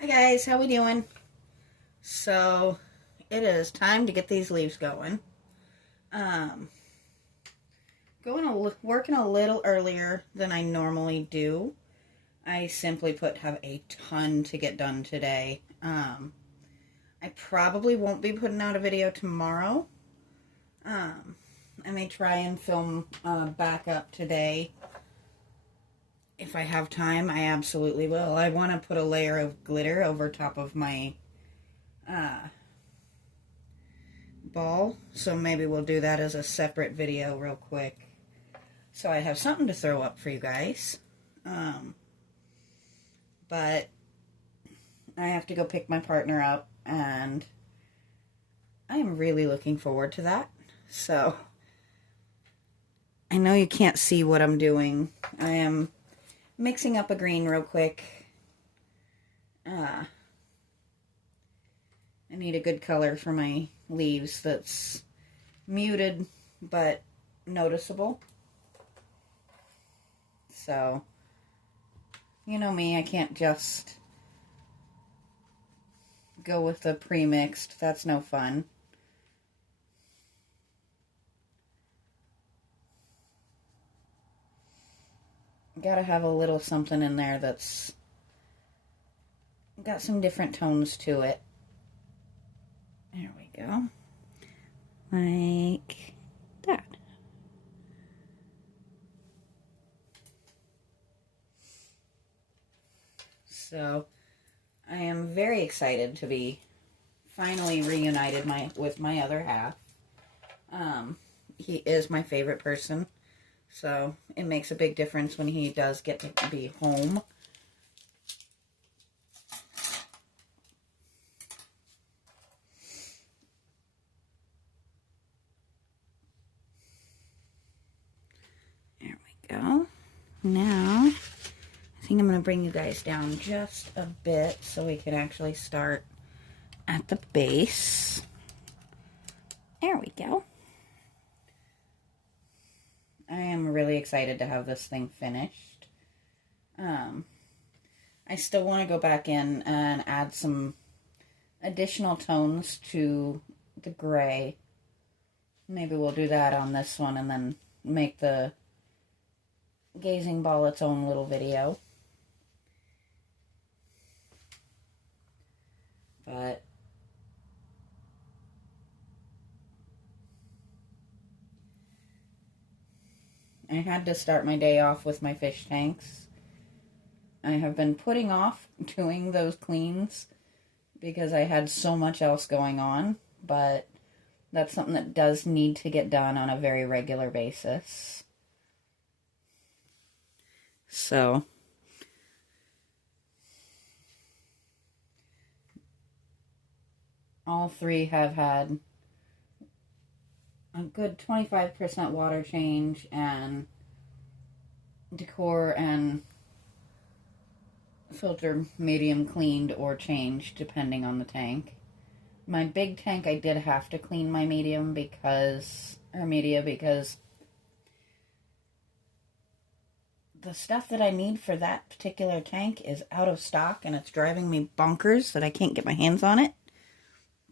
Hi guys, how we doing? So it is time to get these leaves going. Um, working a little earlier than I normally do. I simply have a ton to get done today. I probably won't be putting out a video tomorrow. Um, I may try and film backup today. If I have time, I absolutely will. I want to put a layer of glitter over top of my uh, ball, so maybe we'll do that as a separate video real quick. So I have something to throw up for you guys. But I have to go pick my partner up, and I am really looking forward to that. So I know you can't see what I'm doing. I am mixing up a green real quick. I need a good color for my leaves that's muted but noticeable. So, you know me, I can't just go with the pre-mixed. That's no fun. Gotta have a little something in there that's got some different tones to it. There we go. Like that. So, I am very excited to be finally reunited with my other half. He is my favorite person, so it makes a big difference when he does get to be home. There we go. Now, I think I'm going to bring you guys down just a bit so we can actually start at the base. There we go. I am really excited to have this thing finished. I still want to go back in and add some additional tones to the gray. Maybe we'll do that on this one and then make the gazing ball its own little video. But I had to start my day off with my fish tanks. I have been putting off doing those cleans because I had so much else going on, but that's something that does need to get done on a very regular basis. So, all three have had a good 25% water change and decor and filter medium cleaned or changed depending on the tank. My big tank, I did have to clean my media because the stuff that I need for that particular tank is out of stock and it's driving me bonkers that I can't get my hands on it.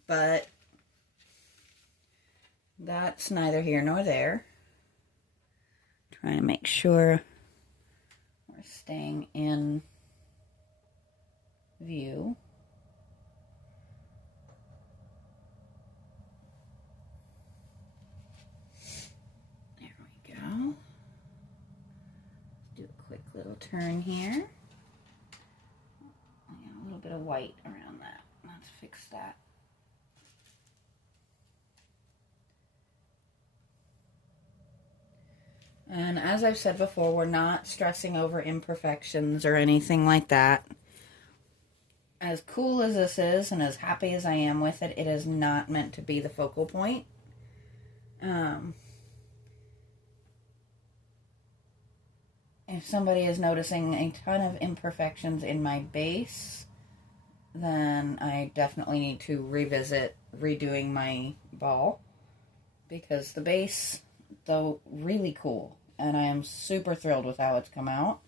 But that's neither here nor there. Trying to make sure we're staying in view. There we go. Let's do a quick little turn here. I got a little bit of white around that. Let's fix that. And as I've said before, we're not stressing over imperfections or anything like that. As cool as this is and as happy as I am with it, it is not meant to be the focal point. If somebody is noticing a ton of imperfections in my base, then I definitely need to revisit redoing my ball, because the base, though really cool, and I am super thrilled with how it's come out,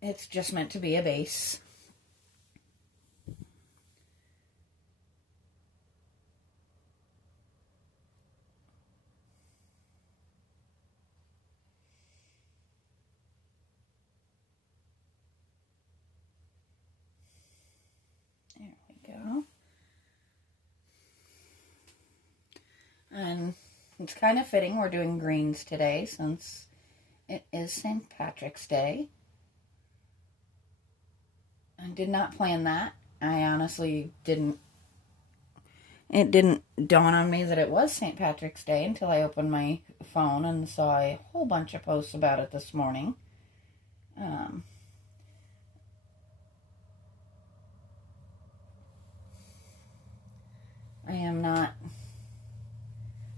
it's just meant to be a base. And it's kind of fitting we're doing greens today since it is St. Patrick's Day. I did not plan that. I honestly didn't. It didn't dawn on me that it was St. Patrick's Day until I opened my phone and saw a whole bunch of posts about it this morning. I am not,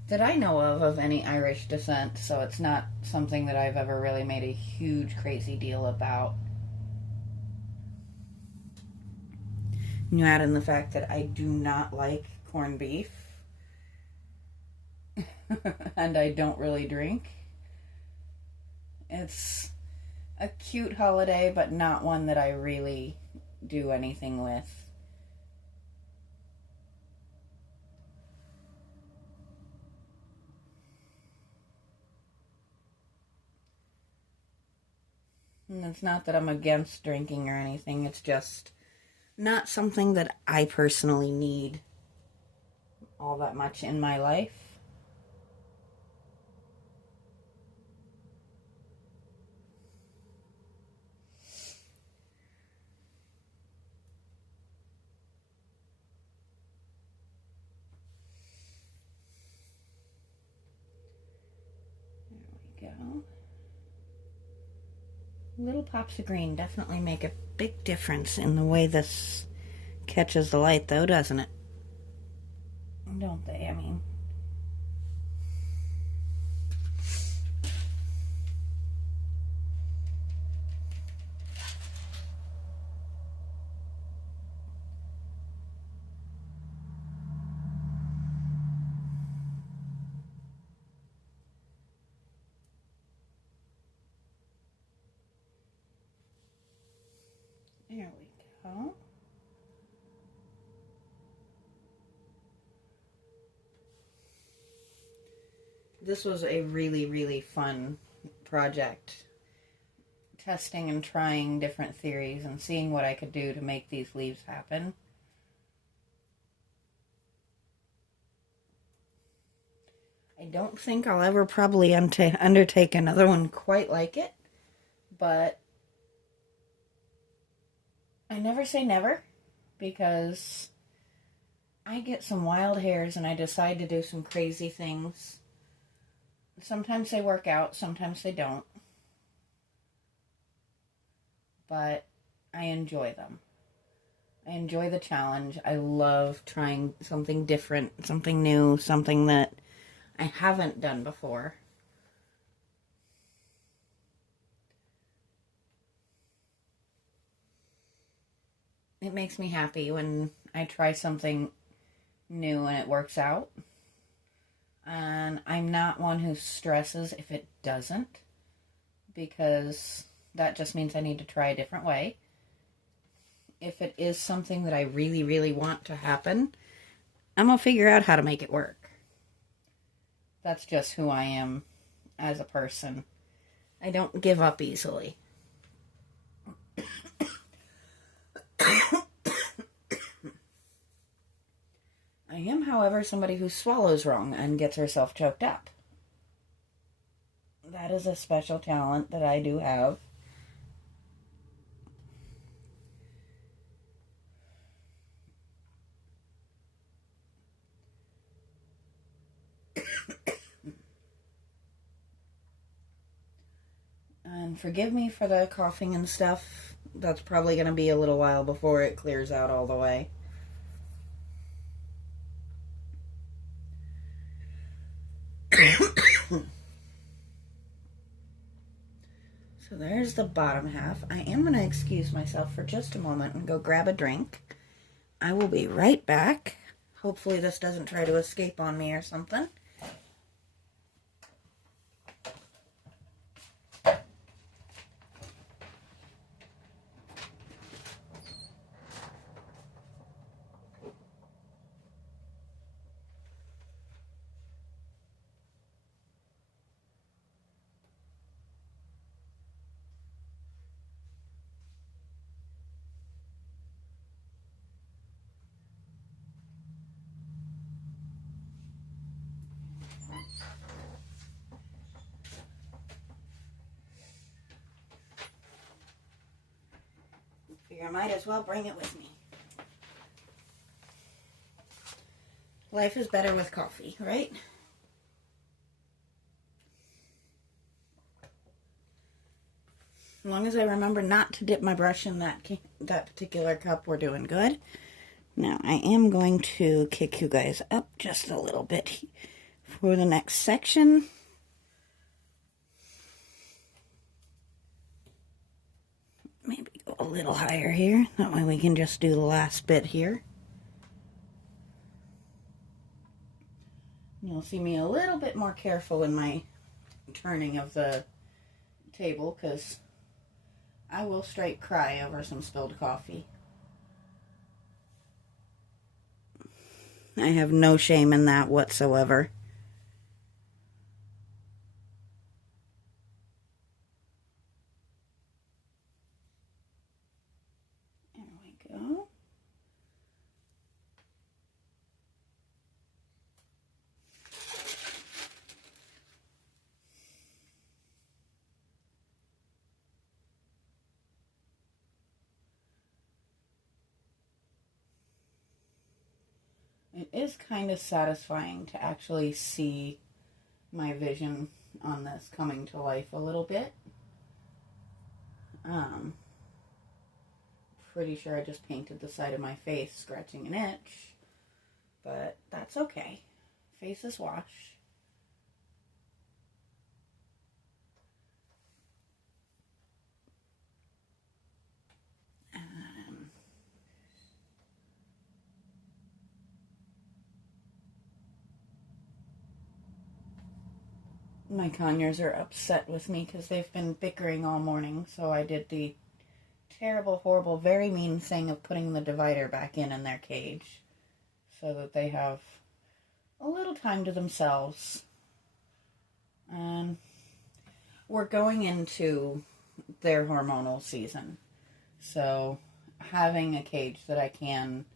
that I know of any Irish descent, so it's not something that I've ever really made a huge, crazy deal about. You add in the fact that I do not like corned beef, and I don't really drink. It's a cute holiday, but not one that I really do anything with. And it's not that I'm against drinking or anything, it's just not something that I personally need all that much in my life. There we go. Little pops of green definitely make a big difference in the way this catches the light, though, doesn't it? Don't they? I mean, there we go. This was a really, really fun project. Testing and trying different theories and seeing what I could do to make these leaves happen. I don't think I'll ever probably undertake another one quite like it, but I never say never, because I get some wild hairs and I decide to do some crazy things. Sometimes they work out, sometimes they don't. But I enjoy them. I enjoy the challenge. I love trying something different, something new, something that I haven't done before. It makes me happy when I try something new and it works out. And I'm not one who stresses if it doesn't, because that just means I need to try a different way. If it is something that I really, really want to happen, I'm going to figure out how to make it work. That's just who I am as a person. I don't give up easily. I am, however, somebody who swallows wrong and gets herself choked up. That is a special talent that I do have. And forgive me for the coughing and stuff. That's probably going to be a little while before it clears out all the way. So there's the bottom half. I am going to excuse myself for just a moment and go grab a drink. I will be right back. Hopefully this doesn't try to escape on me or something. Figure I might as well bring it with me. Life is better with coffee, right? As long as I remember not to dip my brush in that particular cup, we're doing good. Now, I am going to kick you guys up just a little bit for the next section. Maybe go a little higher here. That way we can just do the last bit here. You'll see me a little bit more careful in my turning of the table because I will straight cry over some spilled coffee. I have no shame in that whatsoever. There we go. It is kind of satisfying to actually see my vision on this coming to life a little bit. Pretty sure I just painted the side of my face scratching an itch, but that's okay. Faces wash. My conures are upset with me because they've been bickering all morning, so I did the terrible, horrible, very mean thing of putting the divider back in their cage so that they have a little time to themselves. And we're going into their hormonal season, so having a cage that I can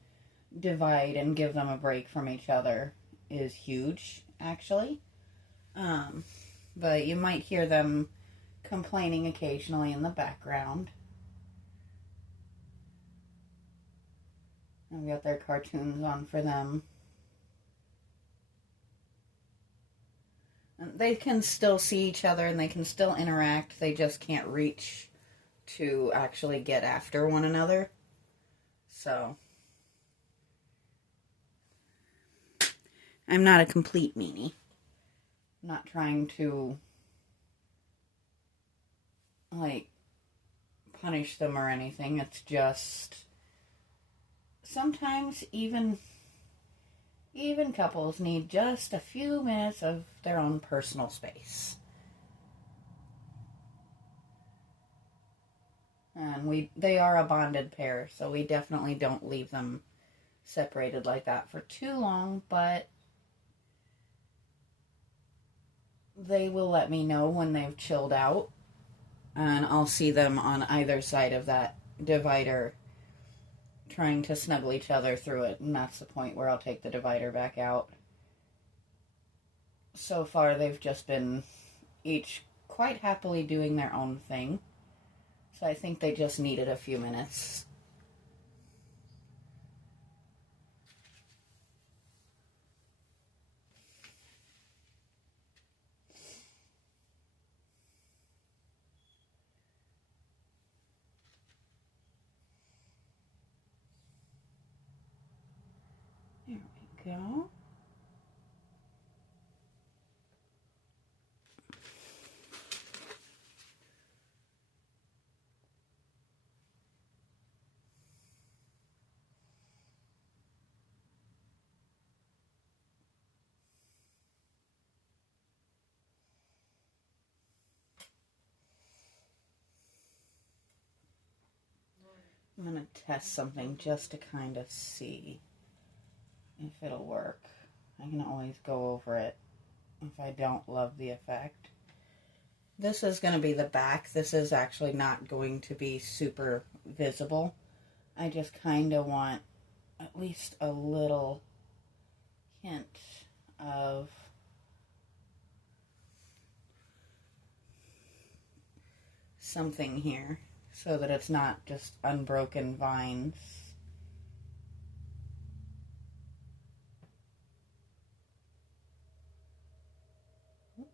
divide and give them a break from each other is huge, actually. But you might hear them complaining occasionally in the background. I've got their cartoons on for them. And they can still see each other and they can still interact. They just can't reach to actually get after one another. So, I'm not a complete meanie. I'm not trying to, like, punish them or anything. It's just, sometimes even couples need just a few minutes of their own personal space. And they are a bonded pair, so we definitely don't leave them separated like that for too long, but they will let me know when they've chilled out, and I'll see them on either side of that divider trying to snuggle each other through it, and that's the point where I'll take the divider back out. So far, they've just been each quite happily doing their own thing, so I think they just needed a few minutes. There we go. I'm going to test something just to kind of see if it'll work. I can always go over it if I don't love the effect. This is going to be the back. This is actually not going to be super visible. I just kind of want at least a little hint of something here so that it's not just unbroken vines.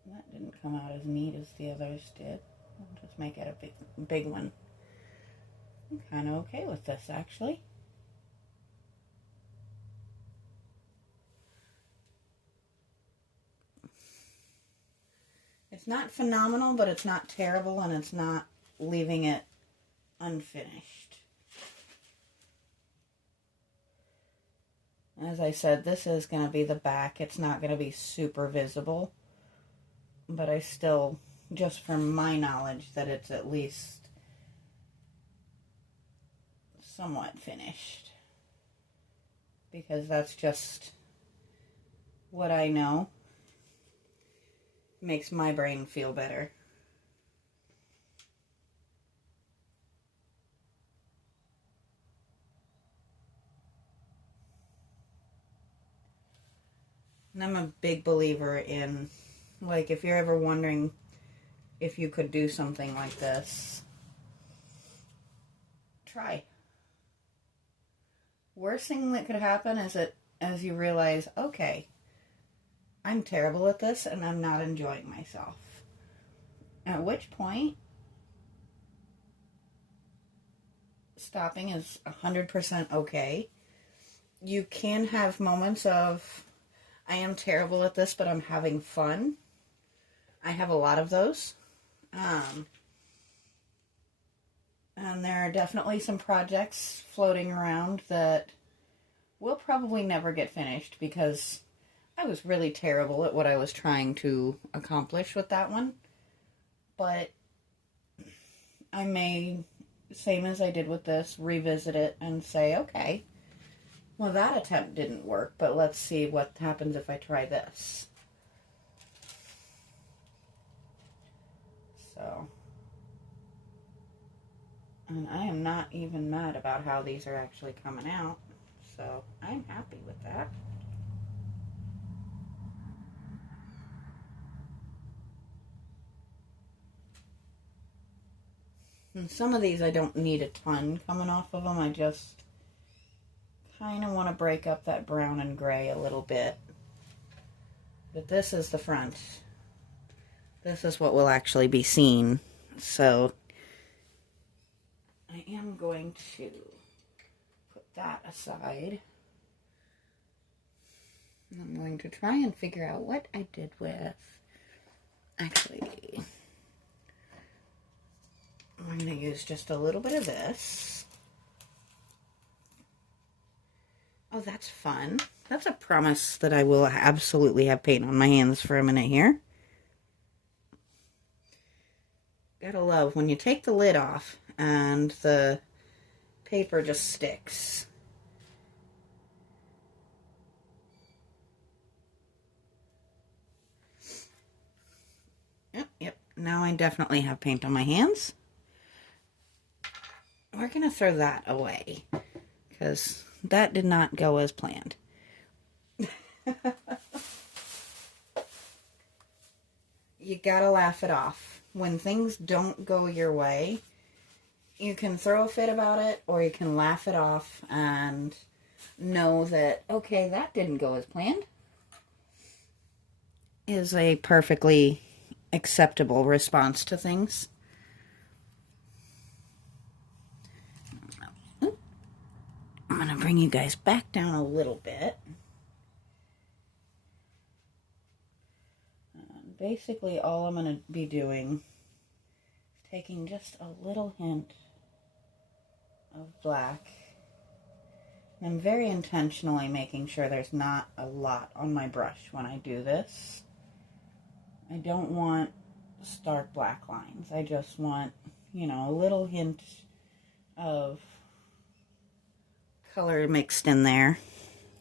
That didn't come out as neat as the others did. I'll just make it a big one. I'm kind of okay with this, actually. It's not phenomenal, but it's not terrible, and it's not leaving it unfinished. As I said, this is going to be the back. It's not going to be super visible, but I still, just from my knowledge, that it's at least somewhat finished, because that's just what I know makes my brain feel better. And I'm a big believer in, like, if you're ever wondering if you could do something like this, try. Worst thing that could happen is that as you realize, okay, I'm terrible at this and I'm not enjoying myself. At which point, stopping is 100% okay. You can have moments of, I am terrible at this, but I'm having fun. I have a lot of those. And there are definitely some projects floating around that will probably never get finished because I was really terrible at what I was trying to accomplish with that one. But I may, same as I did with this, revisit it and say, okay, well, that attempt didn't work, but let's see what happens if I try this. So, and I am not even mad about how these are actually coming out, so I'm happy with that. And some of these I don't need a ton coming off of them, I just kind of want to break up that brown and gray a little bit. But this is the front. This is what will actually be seen. So I am going to put that aside. And I'm going to try and figure out what I did with. Actually, I'm going to use just a little bit of this. Oh, that's fun. That's a promise that I will absolutely have paint on my hands for a minute here. Gotta love when you take the lid off and the paper just sticks. Yep. Now I definitely have paint on my hands. We're gonna throw that away because that did not go as planned. You gotta laugh it off. When things don't go your way, you can throw a fit about it or you can laugh it off and know that, okay, that didn't go as planned, is a perfectly acceptable response to things. I'm going to bring you guys back down a little bit. Basically, all I'm going to be doing is taking just a little hint of black. And I'm very intentionally making sure there's not a lot on my brush when I do this. I don't want stark black lines. I just want, you know, a little hint of color mixed in there.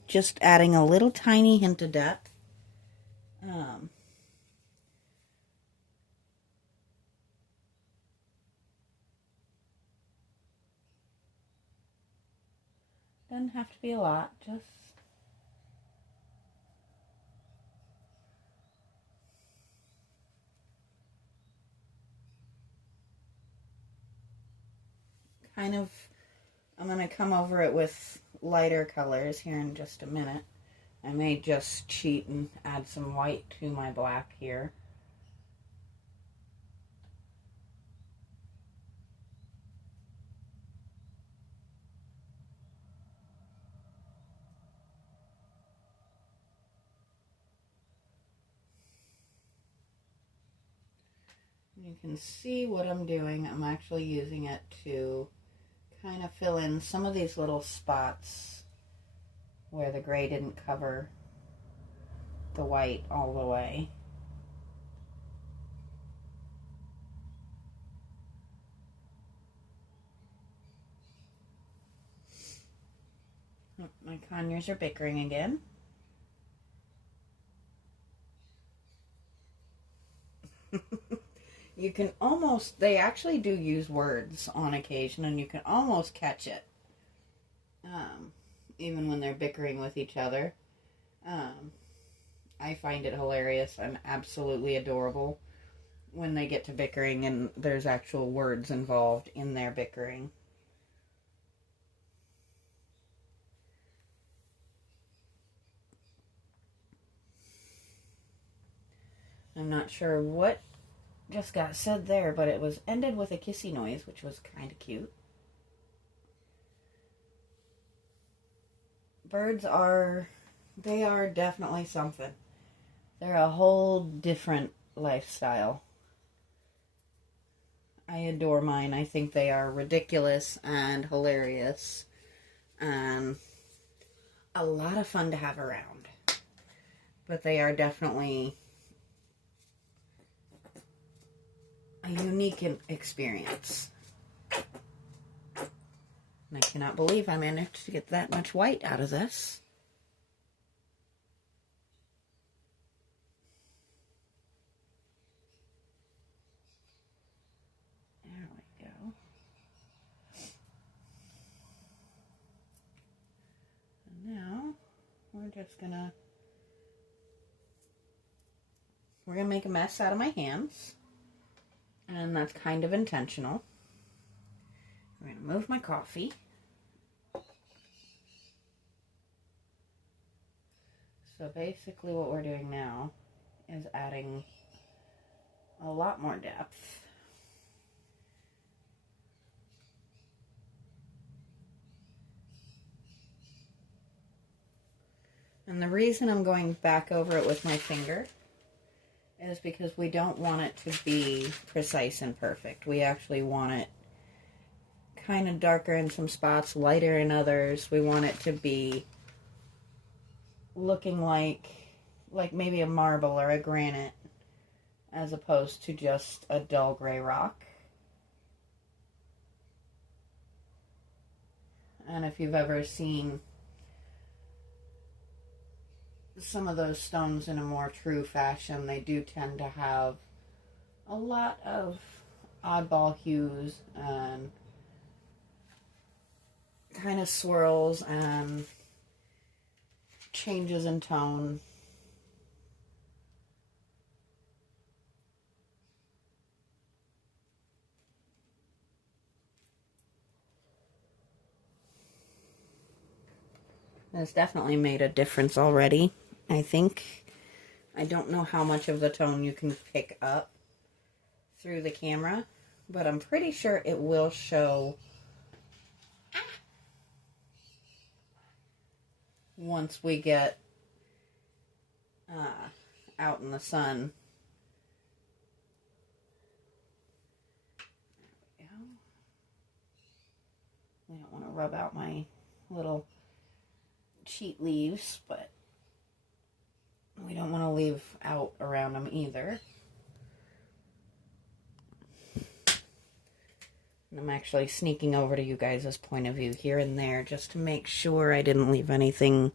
Just adding a little tiny hint of depth. Doesn't have to be a lot, just kind of, I'm going to come over it with lighter colors here in just a minute. I may just cheat and add some white to my black here. You can see what I'm doing. I'm actually using it to kind of fill in some of these little spots where the gray didn't cover the white all the way. Oh, my conures are bickering again. You can almost, they actually do use words on occasion, and you can almost catch it, even when they're bickering with each other. I find it hilarious and absolutely adorable when they get to bickering and there's actual words involved in their bickering. I'm not sure what just got said there, but it was ended with a kissy noise, which was kind of cute. Birds are, they are definitely something. They're a whole different lifestyle. I adore mine. I think they are ridiculous and hilarious and a lot of fun to have around. But they are definitely a unique experience. And I cannot believe I managed to get that much white out of this. There we go. And now we're gonna make a mess out of my hands. And that's kind of intentional. I'm going to move my coffee. So basically what we're doing now is adding a lot more depth. And the reason I'm going back over it with my finger is because we don't want it to be precise and perfect. We actually want it kind of darker in some spots, lighter in others. We want it to be looking like maybe a marble or a granite as opposed to just a dull gray rock. And if you've ever seen some of those stones in a more true fashion, they do tend to have a lot of oddball hues and kind of swirls and changes in tone. It's definitely made a difference already, I think. I don't know how much of the tone you can pick up through the camera, but I'm pretty sure it will show once we get out in the sun. There we go. I don't want to rub out my little cheat leaves, but we don't want to leave out around them either. And I'm actually sneaking over to you guys' point of view here and there just to make sure I didn't leave anything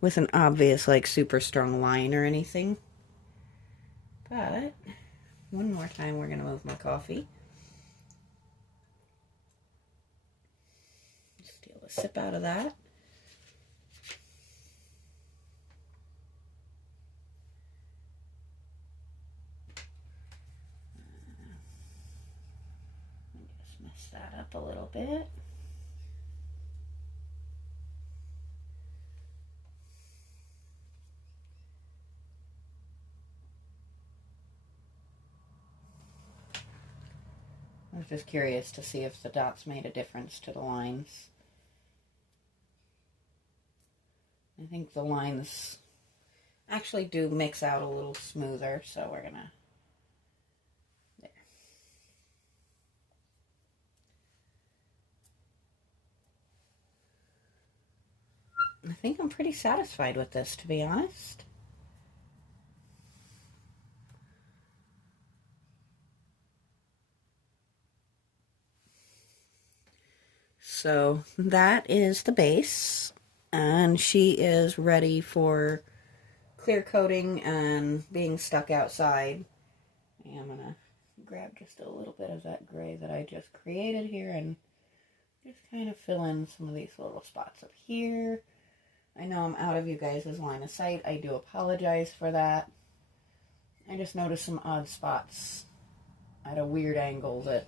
with an obvious, super strong line or anything. But one more time, we're going to move my coffee. Steal a sip out of that. Just mess that up a little bit. bit. I was just curious to see if the dots made a difference to the lines. I think the lines actually do mix out a little smoother, so we're gonna, there. I think I'm pretty satisfied with this, to be honest. So that is the base, and she is ready for clear coating and being stuck outside. I'm gonna grab just a little bit of that gray that I just created here and just kind of fill in some of these little spots up here. I know I'm out of you guys' line of sight. I do apologize for that. I just noticed some odd spots at a weird angle that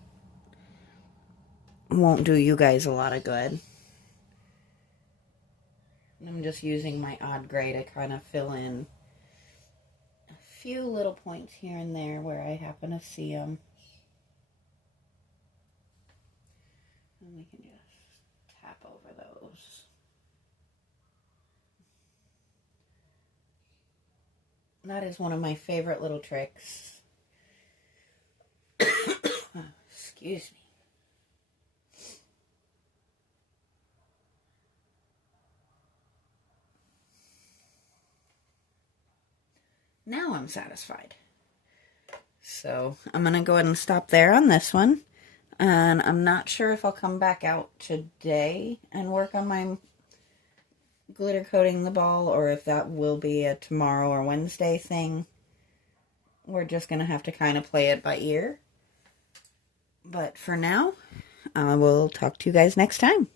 won't do you guys a lot of good. I'm just using my odd gray to kind of fill in a few little points here and there where I happen to see them. And we can just tap over those. That is one of my favorite little tricks. Excuse me. Now I'm satisfied. So I'm going to go ahead and stop there on this one. And I'm not sure if I'll come back out today and work on my glitter coating the ball, or if that will be a tomorrow or Wednesday thing. We're just going to have to kind of play it by ear. But for now, I will talk to you guys next time.